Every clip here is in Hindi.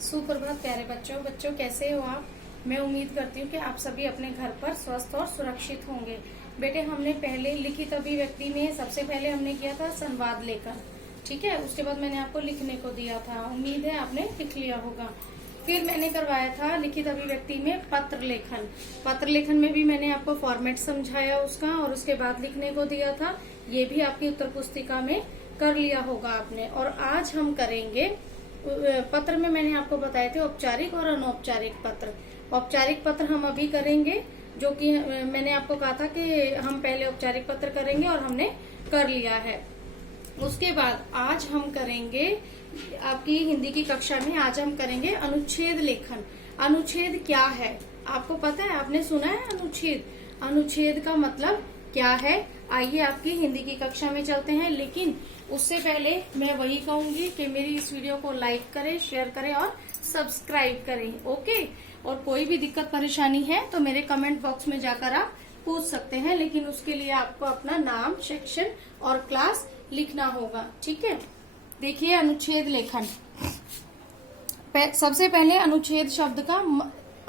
सुप्रभात प्यारे बच्चों कैसे हो आप। मैं उम्मीद करती हूँ कि आप सभी अपने घर पर स्वस्थ और सुरक्षित होंगे। बेटे, हमने पहले लिखित अभिव्यक्ति में सबसे पहले हमने किया था संवाद लेखन, ठीक है। उसके बाद मैंने आपको लिखने को दिया था, उम्मीद है आपने लिख लिया होगा। फिर मैंने करवाया था लिखित अभिव्यक्ति में पत्र लेखन। पत्र लेखन में भी मैंने आपको फॉर्मेट समझाया उसका, और उसके बाद लिखने को दिया था। ये भी आपकी उत्तर पुस्तिका में कर लिया होगा आपने। और आज हम करेंगे पत्र में मैंने आपको बताए थे औपचारिक और अनौपचारिक पत्र। औपचारिक पत्र हम अभी करेंगे, जो कि मैंने आपको कहा था कि हम पहले औपचारिक पत्र करेंगे और हमने कर लिया है। उसके बाद आज हम करेंगे आपकी हिंदी की कक्षा में, आज हम करेंगे अनुच्छेद लेखन। अनुच्छेद क्या है आपको पता है? आपने सुना है अनुच्छेद? अनुच्छेद का मतलब क्या है? आइए आपकी हिंदी की कक्षा में चलते हैं। लेकिन उससे पहले मैं वही कहूंगी कि मेरी इस वीडियो को लाइक करें, शेयर करें और सब्सक्राइब करें, ओके। और कोई भी दिक्कत परेशानी है तो मेरे कमेंट बॉक्स में जाकर आप पूछ सकते हैं, लेकिन उसके लिए आपको अपना नाम, सेक्शन और क्लास लिखना होगा, ठीक है। देखिए अनुच्छेद लेखन। सबसे पहले अनुच्छेद शब्द का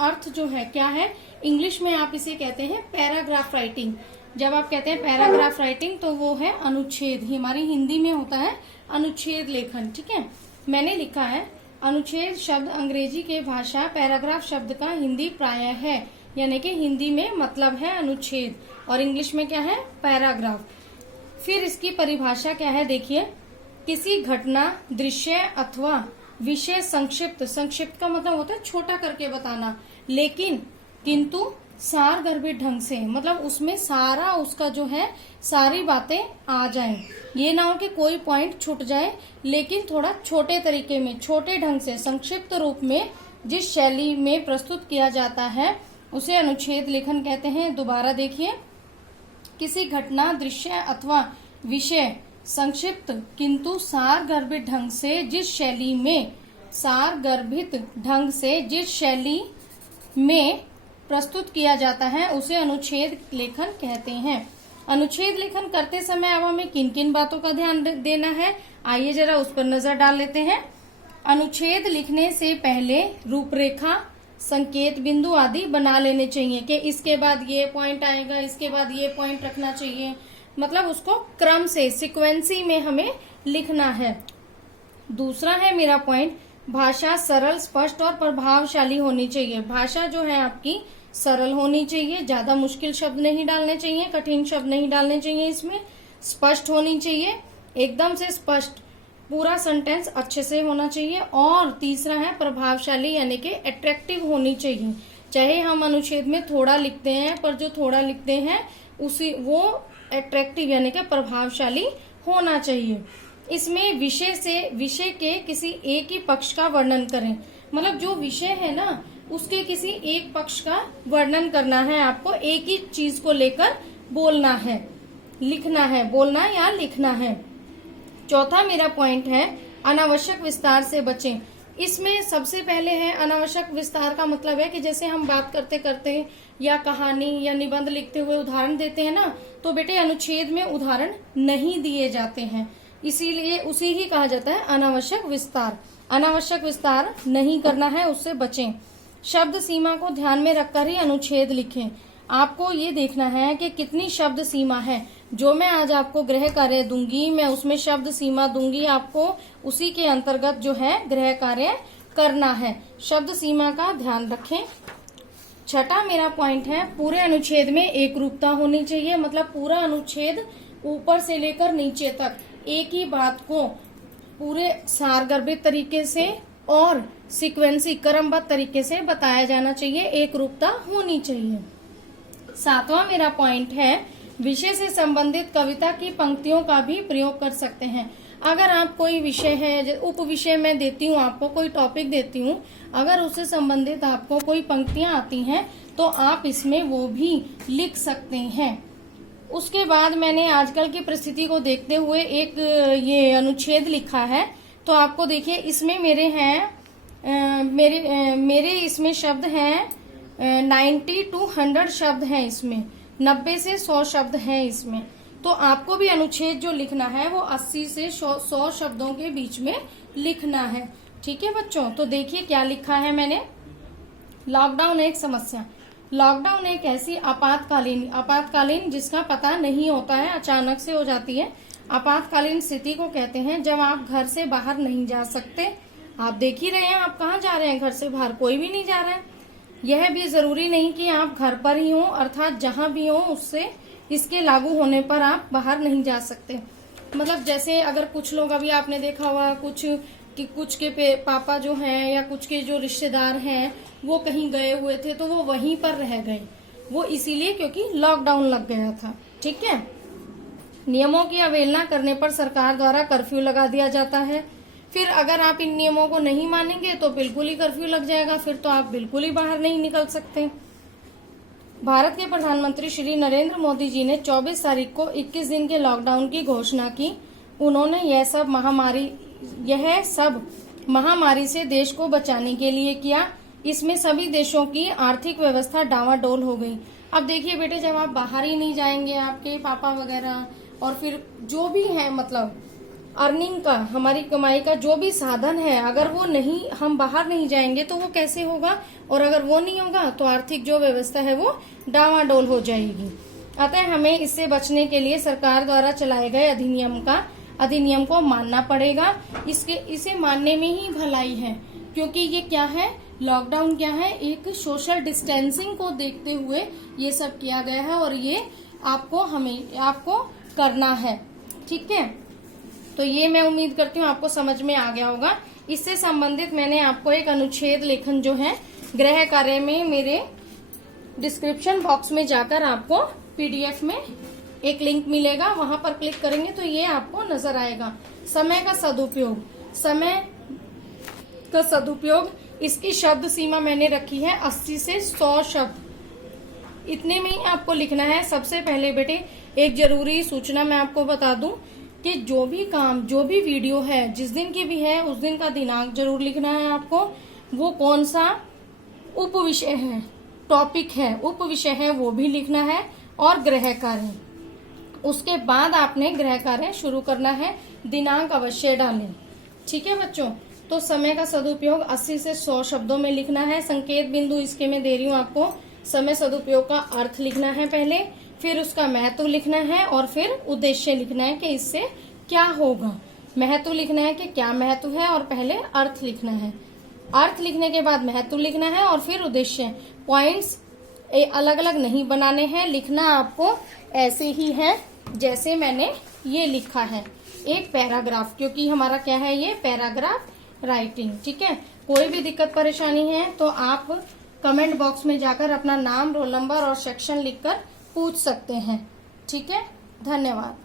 अर्थ जो है क्या है? इंग्लिश में आप इसे कहते हैं पैराग्राफ राइटिंग। जब आप कहते हैं पैराग्राफ राइटिंग तो वो है अनुच्छेद ही। हमारी हिंदी में होता है अनुच्छेद लेखन, ठीक है। मैंने लिखा है अनुच्छेद शब्द अंग्रेजी के भाषा पैराग्राफ शब्द का हिंदी प्राय है, यानी कि हिंदी में मतलब है अनुच्छेद और इंग्लिश में क्या है? पैराग्राफ। फिर इसकी परिभाषा क्या है? देखिए, किसी घटना, दृश्य अथवा विषय संक्षिप्त। संक्षिप्त का मतलब होता है छोटा करके बताना, लेकिन किंतु सारगर्भित ढंग से, मतलब उसमें सारा उसका जो है सारी बातें आ जाएं। ये ना हो कि कोई पॉइंट छूट जाए, लेकिन थोड़ा छोटे तरीके में, छोटे ढंग से, संक्षिप्त रूप में जिस शैली में प्रस्तुत किया जाता है उसे अनुच्छेद लेखन कहते हैं। दोबारा देखिए, किसी घटना, दृश्य अथवा विषय संक्षिप्त किंतु सारगर्भित ढंग से जिस शैली में, सारगर्भित ढंग से जिस शैली में प्रस्तुत किया जाता है उसे अनुच्छेद लेखन कहते हैं। अनुच्छेद लेखन करते समय अब हमें किन किन बातों का ध्यान देना है, आइए जरा उस पर नजर डाल लेते हैं। अनुच्छेद लिखने से पहले रूपरेखा, संकेत बिंदु आदि बना लेने चाहिए कि इसके बाद ये पॉइंट आएगा, इसके बाद ये पॉइंट रखना चाहिए। मतलब उसको क्रम से, सिक्वेंसी में हमें लिखना है। दूसरा है मेरा पॉइंट, भाषा सरल, स्पष्ट और प्रभावशाली होनी चाहिए। भाषा जो है आपकी सरल होनी चाहिए, ज्यादा मुश्किल शब्द नहीं डालने चाहिए, कठिन शब्द नहीं डालने चाहिए इसमें। स्पष्ट होनी चाहिए, एकदम से स्पष्ट, पूरा सेंटेंस अच्छे से होना चाहिए। और तीसरा है प्रभावशाली, यानी कि अट्रैक्टिव होनी चाहिए। चाहे हम अनुच्छेद में थोड़ा लिखते हैं, पर जो थोड़ा लिखते हैं उसी वो अट्रैक्टिव यानी कि प्रभावशाली होना चाहिए। इसमें विषय के किसी एक ही पक्ष का वर्णन करें। मतलब जो विषय है ना, उसके किसी एक पक्ष का वर्णन करना है आपको। एक ही चीज को लेकर बोलना है, लिखना है, बोलना या लिखना है। चौथा मेरा पॉइंट है अनावश्यक विस्तार से बचें। इसमें सबसे पहले है अनावश्यक विस्तार का मतलब है कि जैसे हम बात करते करते या कहानी या निबंध लिखते हुए उदाहरण देते हैं ना, तो बेटे अनुच्छेद में उदाहरण नहीं दिए जाते हैं, इसीलिए उसी ही कहा जाता है अनावश्यक विस्तार। अनावश्यक विस्तार नहीं करना है, उससे बचें। शब्द सीमा को ध्यान में रखकर ही अनुच्छेद लिखें। आपको ये देखना है कि कितनी शब्द सीमा है। जो मैं आज आपको गृह कार्य दूंगी, मैं उसमें शब्द सीमा दूंगी आपको, उसी के अंतर्गत जो है गृह कार्य करना है। शब्द सीमा का ध्यान रखें। छठा मेरा पॉइंट है पूरे अनुच्छेद में एक रूपता होनी चाहिए। मतलब पूरा अनुच्छेद ऊपर से लेकर नीचे तक एक ही बात को पूरे सारगर्भित तरीके से और सीक्वेंसी, क्रमबद्ध तरीके से बताया जाना चाहिए, एक रूपता होनी चाहिए। सातवां मेरा पॉइंट है विषय से संबंधित कविता की पंक्तियों का भी प्रयोग कर सकते हैं। अगर आप कोई विषय है, उप विषय में देती हूँ आपको, कोई टॉपिक देती हूँ, अगर उससे संबंधित आपको कोई पंक्तियां आती हैं तो आप इसमें वो भी लिख सकते हैं। उसके बाद मैंने आजकल की परिस्थिति को देखते हुए एक ये अनुच्छेद लिखा है। तो आपको देखिए इसमें मेरे हैं मेरे इसमें शब्द हैं 90 to 100 शब्द हैं इसमें, 90 से 100 शब्द हैं इसमें। तो आपको भी अनुच्छेद जो लिखना है वो 80 से 100 शब्दों के बीच में लिखना है। ठीक है बच्चों, तो देखिए क्या लिखा है मैंने। लॉकडाउन एक समस्या। लॉकडाउन एक ऐसी आपातकालीन जिसका पता नहीं होता है, अचानक से हो जाती है। आपातकालीन स्थिति को कहते हैं जब आप घर से बाहर नहीं जा सकते। आप देख ही रहे हैं, आप कहाँ जा रहे हैं, घर से बाहर कोई भी नहीं जा रहा है। यह भी जरूरी नहीं कि आप घर पर ही हो, अर्थात जहां भी हो उससे इसके लागू होने पर आप बाहर नहीं जा सकते। मतलब जैसे अगर कुछ लोग, अभी आपने देखा हुआ कुछ के पापा जो हैं या कुछ के जो रिश्तेदार हैं वो कहीं गए हुए थे तो वो वहीं पर रह गए, वो इसीलिए क्योंकि लॉकडाउन लग गया था। ठीक है, नियमों की अवहेलना करने पर सरकार द्वारा कर्फ्यू लगा दिया जाता है। फिर अगर आप इन नियमों को नहीं मानेंगे तो बिल्कुल ही कर्फ्यू लग जाएगा, फिर तो आप बिल्कुल ही बाहर नहीं निकल सकते। भारत के प्रधानमंत्री श्री नरेंद्र मोदी जी ने 24 तारीख को 21 दिन के लॉकडाउन की घोषणा की। उन्होंने यह सब महामारी से देश को बचाने के लिए किया। इसमें सभी देशों की आर्थिक व्यवस्था डावाडोल हो गई। अब देखिए बेटे, जब आप बाहर ही नहीं जाएंगे, आपके पापा वगैरह और फिर जो भी है, मतलब अर्निंग का, हमारी कमाई का जो भी साधन है, अगर वो नहीं, हम बाहर नहीं जाएंगे तो वो कैसे होगा, और अगर वो नहीं होगा तो आर्थिक जो व्यवस्था है वो डावाडोल हो जाएगी। अतः हमें इससे बचने के लिए सरकार द्वारा चलाए गए अधिनियम को मानना पड़ेगा। इसे मानने में ही भलाई है, क्योंकि ये क्या है, लॉकडाउन क्या है, एक सोशल डिस्टेंसिंग को देखते हुए ये सब किया गया है और ये आपको करना है। ठीक है, तो ये मैं उम्मीद करती हूँ आपको समझ में आ गया होगा। इससे संबंधित मैंने आपको एक अनुच्छेद लेखन जो है गृह कार्य में, मेरे डिस्क्रिप्शन बॉक्स में जाकर आपको PDF में एक लिंक मिलेगा, वहां पर क्लिक करेंगे तो ये आपको नजर आएगा। समय का सदुपयोग, इसकी शब्द सीमा मैंने रखी है 80 से 100 शब्द, इतने में ही आपको लिखना है। सबसे पहले बेटे एक जरूरी सूचना मैं आपको बता दूं कि जो भी वीडियो है, जिस दिन की भी है, उस दिन का दिनांक जरूर लिखना है आपको। वो कौन सा उपविषय है, टॉपिक है, उपविषय है, वो भी लिखना है, और गृह कार्य। उसके बाद आपने गृह कार्य शुरू करना है, दिनांक अवश्य डालें। ठीक है बच्चों, तो समय का सदुपयोग 80 से 100 शब्दों में लिखना है। संकेत बिंदु इसके मैं दे रही हूँ आपको। समय सदुपयोग का अर्थ लिखना है पहले, फिर उसका महत्व लिखना है, और फिर उद्देश्य लिखना है कि इससे क्या होगा। महत्व लिखना है कि क्या महत्व है, और पहले अर्थ लिखना है। अर्थ लिखने के बाद महत्व लिखना है, और फिर उद्देश्य। पॉइंट्स अलग अलग नहीं बनाने हैं, लिखना आपको ऐसे ही है जैसे मैंने ये लिखा है, एक पैराग्राफ, क्योंकि हमारा क्या है, ये पैराग्राफ राइटिंग। ठीक है, कोई भी दिक्कत परेशानी है तो आप कमेंट बॉक्स में जाकर अपना नाम, रोल नंबर और सेक्शन लिखकर पूछ सकते हैं। ठीक है, धन्यवाद।